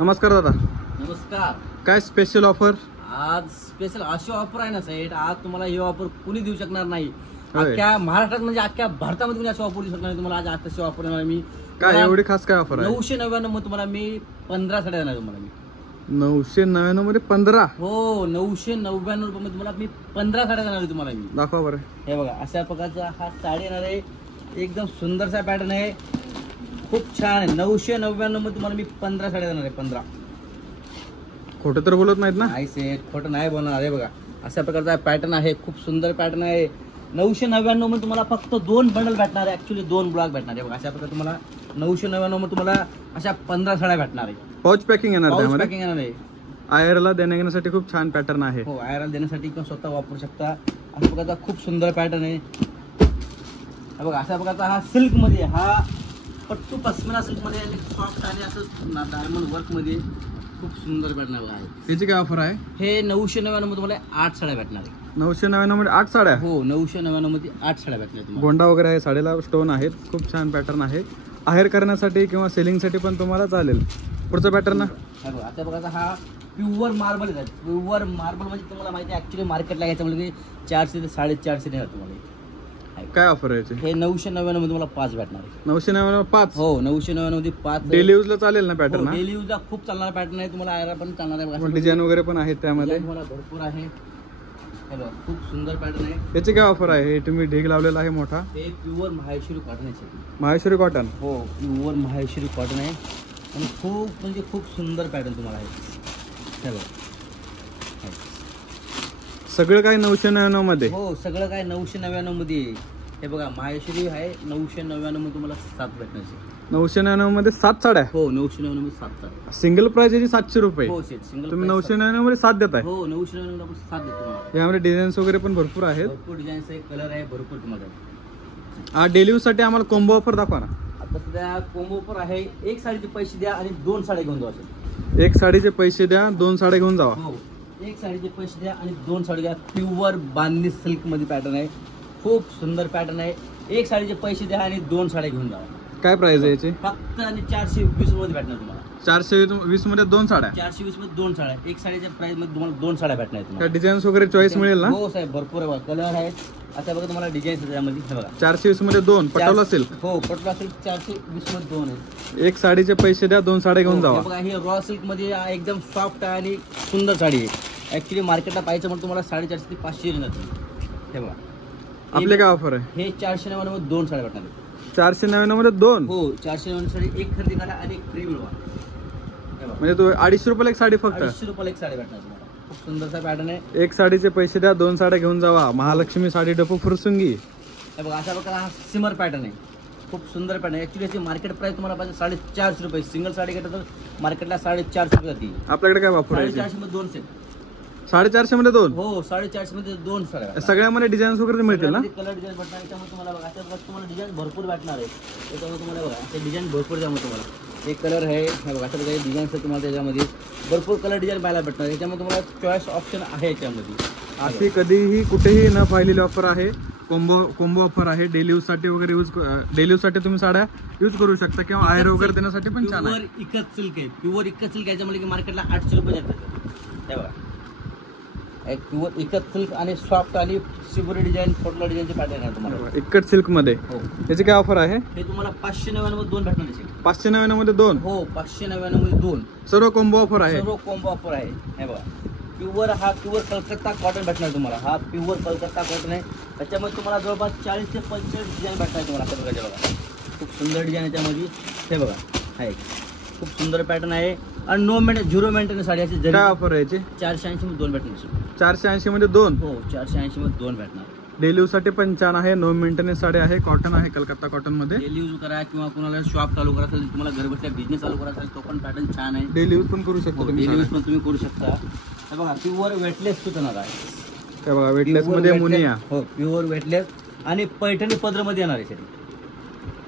नमस्कार दादा. नमस्कार. काय स्पेशल ऑफर? आज स्पेशल अशी ऑफर आहे ना सेठ, आज तुम्हाला ही ऑफर कुणी देऊ शकणार नाही. होय. अख्ख्या महाराष्ट्रात म्हणजे अख्ख्या भारतामध्ये कुणी अशी ऑफर देऊ शकणार नाही तुम्हाला. आज तशी ऑफर देणार मी. काय एवढी खास काय ऑफर आहे? 999 मध्ये तुम्हाला मी 15 साड्या देणार तुम्हाला मी. 999 मध्ये 15? हो, 999 रुपये मध्ये तुम्हाला मी 15 साड्या देणार तुम्हाला मी. दाखवा बरं. हे बघा, अशा प्रकारचा हा साडी येणार आहे. एकदम सुंदरसा पॅटर्न आहे, खूप छान आहे. 999 मध्ये तुम्हाला मी 15 साड्या देणार आहे. 15. खोटं तर बोलत नाहीत ना? नाही सेठ, खोटं नाही बोलणार. आहे बघा, अशा प्रकारचा पॅटर्न आहे, खूप सुंदर पॅटर्न आहे. 999 मध्ये तुम्हाला फक्त 2 बंडल भेटणार आहे. ऍक्च्युली 2 ब्लॉक भेटणार आहे. बघा, अशा प्रकारे तुम्हाला 999 मध्ये तुम्हाला अशा 15 साड्या भेटणार आहे. पाउच पॅकिंग येणार पाऊच त्यामध्ये. पॅकिंग येणार आहे. आयरला देण्यासाठी खूप छान पॅटर्न आहे. हो, आयरन देण्यासाठी किंवा स्वतः वापरू शकता. अशा प्रकारचा खूप सुंदर पॅटर्न आहे. हा बघा, अशा प्रकारचा हा सिल्क मध्ये, हा पट्टू पश्मिना सिल्क मध्ये सॉफ्ट आणि असं डायमंड वर्क मध्ये खूप सुंदर पॅटर्न आहे. त्याची काय ऑफर आहे? हे 999 मध्ये तुम्हाला 8 साड्या भेटणार आहे. 999 मध्ये 8 साड्या? हो, 999 मध्ये 8 साड्या भेटणार तुम्हाला. गोंडा वगैरे आहे, साडीला स्टोन आहेत, खूप छान पॅटर्न आहे. आहेर करण्यासाठी किंवा सेलिंगसाठी पण तुम्हाला चालेल. पुढचा पॅटर्न हा बघा, आता बघा, हा प्युअर मार्बल आहे. प्युअर मार्बल म्हणजे तुम्हाला माहिती आहे ऍक्च्युली मार्केटला यायचं म्हणजे 400 ते 450 नाही तुम्हाला. काय ऑफर आहे? हे 999 मध्ये तुम्हाला 5 भेटणार आहे. 999 5? हो, 999 मध्ये 5. डेली यूजला चालेल ना पॅटर्न? डेली यूजला खूप चालणारा पॅटर्न आहे. तुम्हाला आयरा पण चालणार आहे. बघा, डिझाईन वगैरे पण आहेत त्यामध्ये. तुम्हाला भरपूर आहे. हे बघा, खूप सुंदर पॅटर्न आहे. याची काय ऑफर आहे? हे तुम्ही ढीग लावलेला आहे मोठा. हे प्युअर माहेश्वरी कॉटन आहे. माहेश्वरी कॉटन? हो, प्युअर माहेश्वरी कॉटन आहे आणि खूप म्हणजे खूप सुंदर पॅटर्न तुम्हाला आहे. हे बघा, सगळं काय 999 मध्ये? हो, सगळं काय 999 मध्ये. हे बघा, माहेश्वरी आहे. 999 मध्ये तुम्हाला 7 भेटणार. 999 मध्ये 7 साड्या? हो, 999 मध्ये 7 साड्या. सिंगल प्राइस याची 700 रुपये. हो सेट, सिंगल तुम्ही 999 मध्ये 7 देताय? हो, 999 मध्ये आपण 7 देतो तुम्हाला. यामध्ये डिझाईन्स वगैरे पण भरपूर आहेत. भरपूर डिझाईन्स आहे, कलर आहे, भरपूर तुम्हाला. हा, डेली यूज साठी आम्हाला कॉम्बो ऑफर दाखवा ना. आता सध्या कोंबो ऑफर आहे. 1 साडीचे पैसे द्या आणि 2 साड्या घेऊन जावा. 1 साडीचे पैसे द्या, 2 साड्या घेऊन जावा. हो, 1 साडीचे पैसे द्या आणि 2 साडी घ्या. प्युअर बांधणी सिल्क मध्ये पॅटर्न आहे, खूप सुंदर पॅटर्न आहे. 1 साडीचे पैसे द्या आणि 2 साड्या घेऊन जावा. काय प्राइस आहे याची? फक्त आणि 420 मध्ये भेटणार तुम्हाला. 420 मध्ये 2 साड्या? 420 मध्ये 2 साड्या. 1 साडीच्या प्राइस मध्ये तुम्हाला 2 साड्या भेटणार काय तुम्हाला. डिझाईन्स वगैरे चॉईस मिळेल ना? हो साहेब, भरपूर आहे. कलर आहे. आता बघा, तुम्हाला डिझाईन्स त्यामध्ये. हे बघा, 420 मध्ये 2 पटवला असेल? हो, पटला असेल. 420 मध्ये 2 आहे. 1 साडीचे पैसे द्या, 2 साड्या घेऊन हो, जावा. हे बघा, ही रॉ सिल्क मध्ये एकदम सॉफ्ट आहे आणि सुंदर साडी आहे. ऍक्च्युली मार्केटला पाहायचं म्हणून तुम्हाला 450 ते 500 येणार. हे बघा, आपले काय ऑफर आहे? हे 499 मध्ये 2 साड्या भेटणार. 499 मध्ये 2? हो, 499 साडी 1 खरेदी करा आणि 1 फ्री मिळवा. हे बघा, म्हणजे तो 250 रुपयाला 1 साडी फक्त? 250 रुपयाला 1 साडी भेटणार तुम्हाला. खूप सुंदरसा पॅटर्न आहे. 1 साडीचे पैसे द्या, 2 साड्या घेऊन जावा. महालक्ष्मी साडी डपू फुरसुंगी. हे बघा, अशा प्रकारे हा सिमर पॅटर्न आहे. खूप सुंदर पॅटर्न आहे. ऍक्च्युली याची मार्केट प्राइस तुम्हाला पाहिजे 450 रुपये. सिंगल साडी घेतलं तर मार्केटला 450 रुपये जाते. आपल्याकडे काय ऑफर आहे? 450 मध्ये 2 सेट. 450 मध्ये 2? हो, 450 मध्ये 2 साड्या. सगळ्यामध्ये डिझाईन्स वगैरे मिळतील ना? कलर डिझाईन भेटणार. त्यामुळे तुम्हाला बघा, अशा प्रकारे तुम्हाला डिझाईन भरपूर भेटणार आहे. त्याच्यामुळे तुम्हाला बघा, ते डिझाईन भरपूर. त्यामुळे तुम्हाला एक कलर आहे. हे बघा, अशा प्रकारे डिझाईन्स आहे तुम्हाला. त्याच्यामध्ये भरपूर कलर डिझाईन पाहायला भेटणार. त्याच्यामुळे तुम्हाला चॉईस ऑप्शन आहे याच्यामध्ये. अशी कधीही कुठेही न पाहिलेली ऑफर आहे. कोंबो ऑफर आहे. डेली यूज साठी वगैरे डेली यूज साठी तुम्ही साड्या यूज करू शकता किंवा आहेर वगैरे देण्यासाठी पण छान आहे. प्युअर इकत सिल्क आहे. प्युअर इकत सिल्क याच्यामुळे की मार्केटला 800 रुपये जातात. हे बघा, एक प्युअर इकत सिल्क आणि सॉफ्ट आणि शिबोरी डिझाईन, फोटला डिझाईनचे पॅटर्न आहे तुम्हाला. इकट सिल्क मध्ये हो, याची काय ऑफर आहे? हे तुम्हाला 599 मध्ये 2 भेटणार आहे. 599 मध्ये 2? हो, 599 मध्ये 2 सर्व कोंबो ऑफर आहे. सर्व कॉम्बो ऑफर आहे. हे बघा, प्युअर हा प्युअर कलकत्ता कॉटन भेटणार तुम्हाला. हा प्युअर कलकत्ता कॉटन आहे. त्याच्यामध्ये तुम्हाला जवळपास 40 ते 45 डिझाईन भेटणार तुम्हाला. अशा प्रकारचे बघा, खूप सुंदर डिझाईन याच्यामध्ये. हे बघा, आहे खूप सुंदर पॅटर्न आहे आणि 0 मेंटेनन्स साडी अशी. काय ऑफर आहे याची? 480 मध्ये 2 भेटणार. 480 मध्ये 2? हो, 480 मध्ये 2 भेटणार. डेली यूज साठी पण छान आहे. नो मेंटेनन्स साडी आहे. कॉटन आहे, कलकत्ता कॉटन मध्ये. डेली यूज करा किंवा कोणाला शॉप चालू करा असेल, तुम्हाला घर बसल्या बिझनेस चालू करा असेल, तो पण पॅटर्न छान आहे. डेली यूज पण करू शकता तुम्ही. डेली यूज पण तुम्ही करू शकता. हे बघा, प्युअर वेटलेस सुद्धा आहे. हे बघा, वेटलेस मध्ये मुनिया. हो, प्युअर वेटलेस आणि पैठणी पदर मध्ये येणार आहे.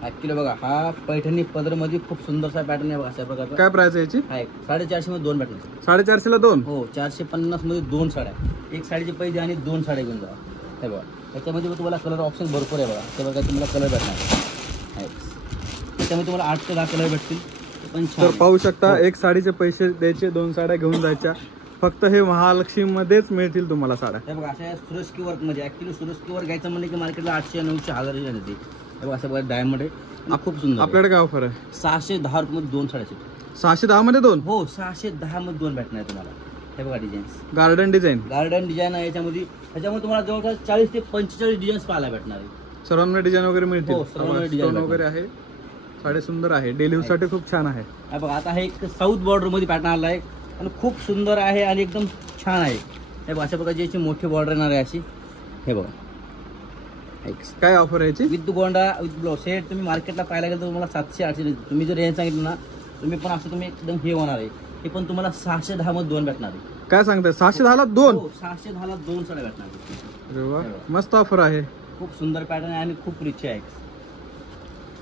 ऍक्च्युली बघा, हा पैठणी पदर मध्ये खूप सुंदरसा पॅटर्न आहे. बघा, अशा प्रकारचा. काय प्राइस आहे याची? 450 मध्ये 2 भेटणार. 450 ला 2? हो, 450 मध्ये 2 साड्या. 1 साडीचे पैसे आणि 2 साड्या घेऊन जा. हे बघा, त्याच्यामध्ये तुम्हाला कलर ऑप्शन भरपूर आहे. बघा, त्या बघा, तुम्हाला कलर भेटणार आहे. त्याच्यामध्ये तुम्हाला 8 ते 10 कलर भेटतील. पण छान तर आहे. पाहू शकता हो. एक साडीचे पैसे द्यायचे, 2 साड्या घेऊन जायच्या. फक्त हे महालक्ष्मी मध्येच मिळतील तुम्हाला साड्या. हे बघा अशा सुरस्की वर्क मध्ये ऍक्च्युली सुरस्की वर्क घ्यायचं म्हणजे की मार्केटला 800 900 1000 येते. हे बघा असं बघा डायमंड आहे आणि खूप सुंदर आहे. आपल्याकडे काय ऑफर आहे? 610 रुपये 2 साड्या सेट. 610 मध्ये 2 हो 610 मध्ये 2 भेटणार तुम्हाला. हे बघा designs garden design. Garden design आहे याच्यामध्ये. त्याच्यामध्ये तुम्हाला जवळपास 40 ते 45 डिझाईन्स पाहायला भेटणार आहे. सर्वांना डिझाईन वगैरे हो, मिळतील. सर्वांना design स्टोन भेटणार. वगैरे आहे. साडी सुंदर आहे. डेली यूज साठी खूप छान आहे. हा बघा आता हे एक साऊथ बॉर्डर मध्ये पॅटर्न आला आहे आणि खूप सुंदर आहे आणि एकदम छान आहे. हे बघा अशा प्रकारची याची मोठी बॉर्डर येणार आहे अशी. हे बघा काय ऑफर आहे याची? With Gonda with blouse set तुम्ही मार्केटला पाहायला गेलं तर तुम्हाला 700-800. तुम्ही जर रेंज सांगितलं ना तुम्ही पण असं तुम्ही एकदम हे होणार आहे. हे पण तुम्हाला 610 मध्ये 2 भेटणार आहे. काय सांगताय? 610 ला 2? हो 610 ला 2 साड्या भेटणार आहे. अरे वा, मस्त ऑफर आहे. खूप सुंदर पॅटर्न आहे आणि खूप रिच आहे.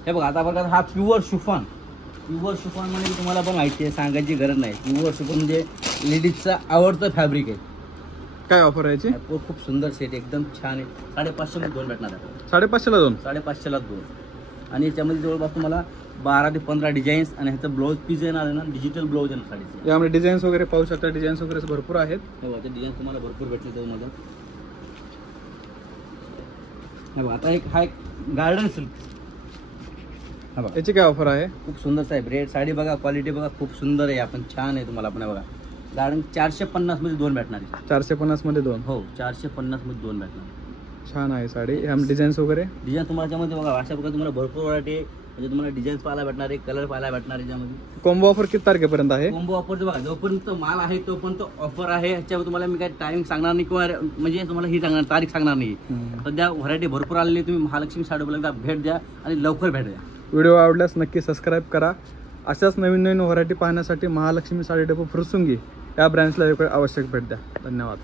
हे बघा आता बघा हा प्युअर शिफॉन. प्युअर शिफॉन म्हणजे तुम्हाला पण माहिती आहे, सांगायची गरज नाही. प्युअर शिफॉन म्हणजे लेडीजचा आवडतं फॅब्रिक आहे. काय ऑफर आहे याची? खूप सुंदर सेट एकदम छान आहे. 550 मध्ये 2 भेटणार आहे. 550 ला 2? 550 ला 2. आणि याच्यामध्ये जवळपास तुम्हाला 12 ते 15 डिझाईन्स आणि ह्याचं ब्लाऊज पीस येणार आहे ना, डिजिटल ब्लाऊज येणार साडीचं. यामध्ये डिझाईन्स वगैरे पाहू शकता. डिझाईन्स वगैरे भरपूर आहेत. हे बघा ते डिझाईन तुम्हाला भरपूर भेटले त्यामध्ये. हे बघा आता एक गार्डन सिल्क. हा बघा याची काय ऑफर आहे? खूप सुंदर साहेब. रेट साडी बघा, क्वालिटी बघा, खूप सुंदर आहे. आपण छान आहे तुम्हाला आपण. बघा गार्डन 450 मध्ये 2 भेटणार आहे. 450 मध्ये 2? हो 450 मध्ये 2 भेटणार. छान आहे साडी. डिझाईन्स वगैरे डिझाईन तुम्हाला त्यामध्ये बघा अशा प्रकारे तुम्हाला भरपूर व्हरायटी आहे. म्हणजे तुम्हाला डिझाईन्स पाहायला भेटणार आहे, कलर पाहायला भेटणार आहे. त्यामध्ये कॉम्बो ऑफर किती तारखेपर्यंत आहे? कॉम्बो ऑफर बघा जोपर्यंत माल आहे तोपर्यंत ऑफर आहे. ह्याच्यावर तुम्हाला मी काही टाइमिंग सांगणार नाही किंवा म्हणजे तुम्हाला ही सांगणार तारीख सांगणार नाही. सध्या व्हरायटी भरपूर आलेली. तुम्ही महालक्ष्मी साडीला भेट द्या आणि लवकर भेट द्या. व्हिडिओ आवडल्यास नक्की सबस्क्राईब करा. अशाच नवीन नवीन व्हरायटी पाहण्यासाठी महालक्ष्मी साडी डेपो फुरसुंगी या ब्रँचला आवश्यक भेट द्या. धन्यवाद.